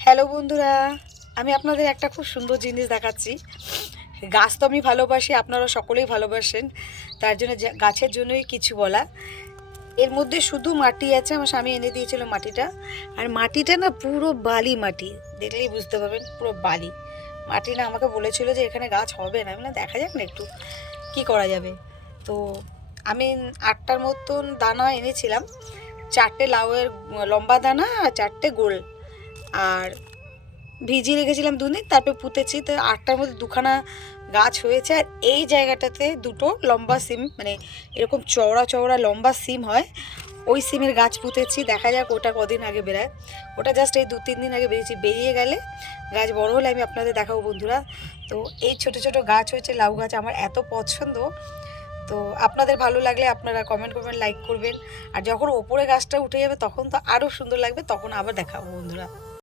Hello বন্ধুরা, আমি আপনাদের একটা খুব সুন্দর জিনিস দেখাচ্ছি। গাছ তো আমি ভালোবাসি, আপনারা সকলেই ভালোবাসেন, তার জন্য গাছের জন্যই কিছু বলা। এর মধ্যে শুধু মাটি আছে, আমার স্বামী এনে দিয়েছিল মাটিটা। আর মাটিটা না পুরো বালি মাটি, দেখলেই বুঝতে পারবেন পুরো বালি মাটি। না আমাকে বলেছিল যে এখানে গাছ হবে না, আমি না দেখা যাক না একটু কি করা যাবে। তো আমি 8টার মতন দানা এনেছিলাম, 4টে লাউয়ের লম্বা দানা আর 4টে গোল, আর ভিজিয়ে রেখেছিলাম 2 দিন, তারপর পুঁতেছি। তো 8টার মধ্যে 2খানা গাছ হয়েছে। আর এই জায়গাটাতে 2টো লম্বা সিম, মানে এরকম চওড়া চওড়া লম্বা সিম হয়, ওই সিমের গাছ পুঁতেছি। দেখা যাক ওটা কদিন আগে বেরায়। ওটা জাস্ট এই 2-3 দিন আগে বেরিয়েছি, বেরিয়ে গেলে গাছ বড় হলে আমি আপনাদের দেখাবো বন্ধুরা। তো এই ছোট ছোট গাছ হয়েছে, লাউ গাছ আমার এত পছন্দ। তো আপনাদের ভালো লাগলে আপনারা কমেন্ট করবেন, লাইক করবেন। আর যখন ওপরে গাছটা উঠে যাবে তখন তো আরও সুন্দর লাগবে, তখন আবার দেখাবো বন্ধুরা।